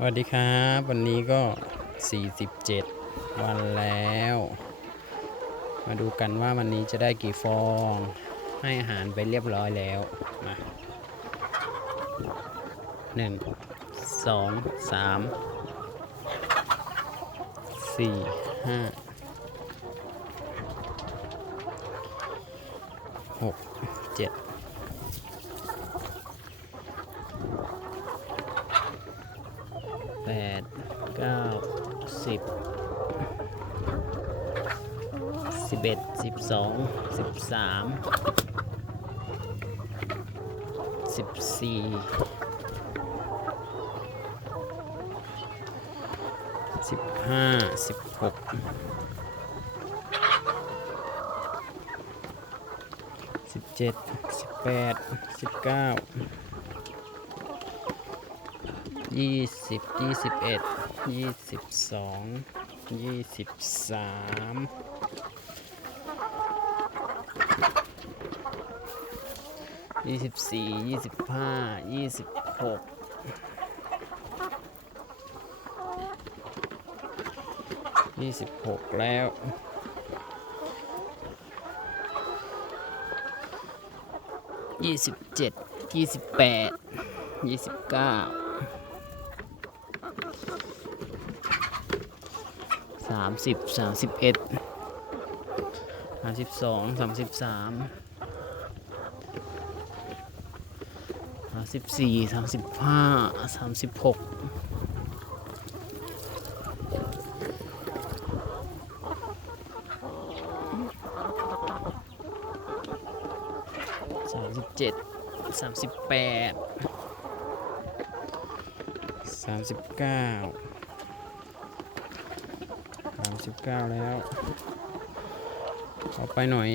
สวัสดีครับ วันนี้ก็ 47 วันแล้ว มาดูกันว่าวันนี้จะได้กี่ฟอง ให้อาหารไปเรียบร้อยแล้วมาหนึ่งสองสามสี่ห้าหกเจ็ด แปดเก้าสิบสิบเอ็ดสิบสองสิบสามสิบสี่สิบห้าสิบหกสิบเจ็ดสิบแปดสิบเก้า ยี่สิบยี่สิบเอ็ดยี่สิบสองยี่สิบสามยี่สิบสี่ยี่สิบห้ายี่สิบหกยี่สิบหกแล้วยี่สิบเจ็ดยี่สิบแปดยี่สิบเก้า สามสิบสามสิบเอ็ดสามสิบสองสามสิบสามสามสิบสี่สามสิบห้าสามสิบหกสามสิบเจ็ดสามสิบแปดามสิบเก้าสามสิบเก้าแล้วเอาไปหน่อย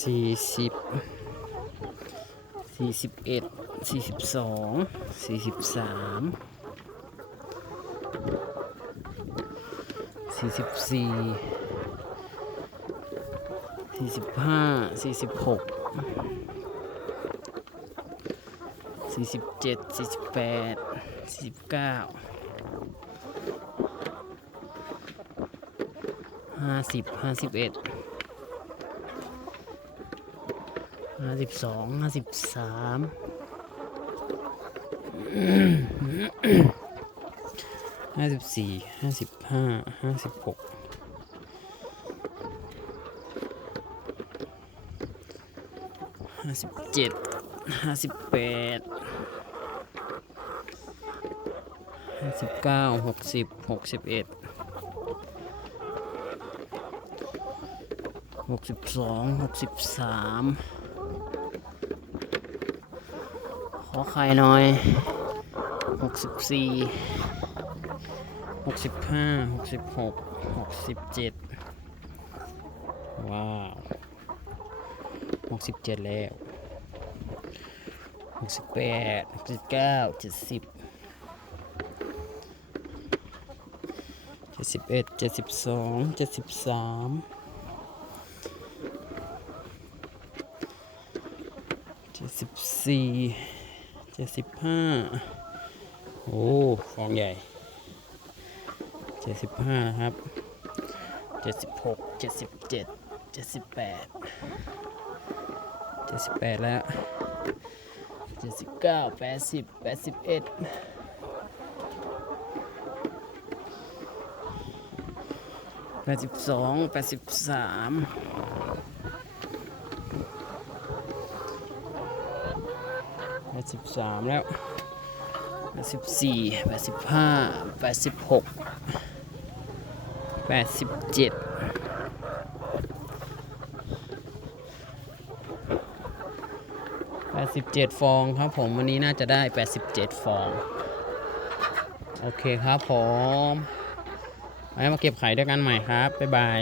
สี่สิบสี่สิบเอ็ดสี่สิบสองสี่สิบสามสี่สิบสี่สี่สิบห้าสี่สิบหก สี่สิบเจ็ดสี่สิบแปดสี่สิบเก้าห้าสิบห้าสิบเอ็ดห้าสิบสองห้าสิบสามห้าสิบสี่ห้าสิบห้าห้าสิบหกห้าสิบเจ็ดห้าสิบแปดห้า สิบเก้าหกสิบหกสิบเอ็ดหกสิบสองหกสิบสามขอไข่หน่อยหกสิบสี่หกสิบห้าหกสิบหกหกสิบเจ็ดว้าวหกสิบเจ็ดแล้วหกสิบแปดหกสิบเก้าเจ็ดสิบ จ็ดสิบเอ็ดเจ็ดสิบสองเจ็ดสิบสามเจ็ดสิบสี่เจ็ดสิบห้าโอ้ฟองใหญ่เจ็ดสิบห้าครับเจ็ดสิบหกเจ็ดสิบเจ็ดเจ็ดสิบแปดเจ็ดสิบแปดแล้วเจ็ดสิบเก้าแปดสิบแปดสิบเอ็ด ปดสิบสองแปดสิบสามแปดสิบสามแล้วแปดสิบสี่แปดสิบห้าแปดสิบหกแปดสิบเจ็ดแปดสิบเจ็ดฟองครับผมวันนี้น่าจะได้แปดสิบเจ็ดฟอง โอเคครับผม ไว้มาเก็บไข่ด้วยกันใหม่ครับ บ๊ายบาย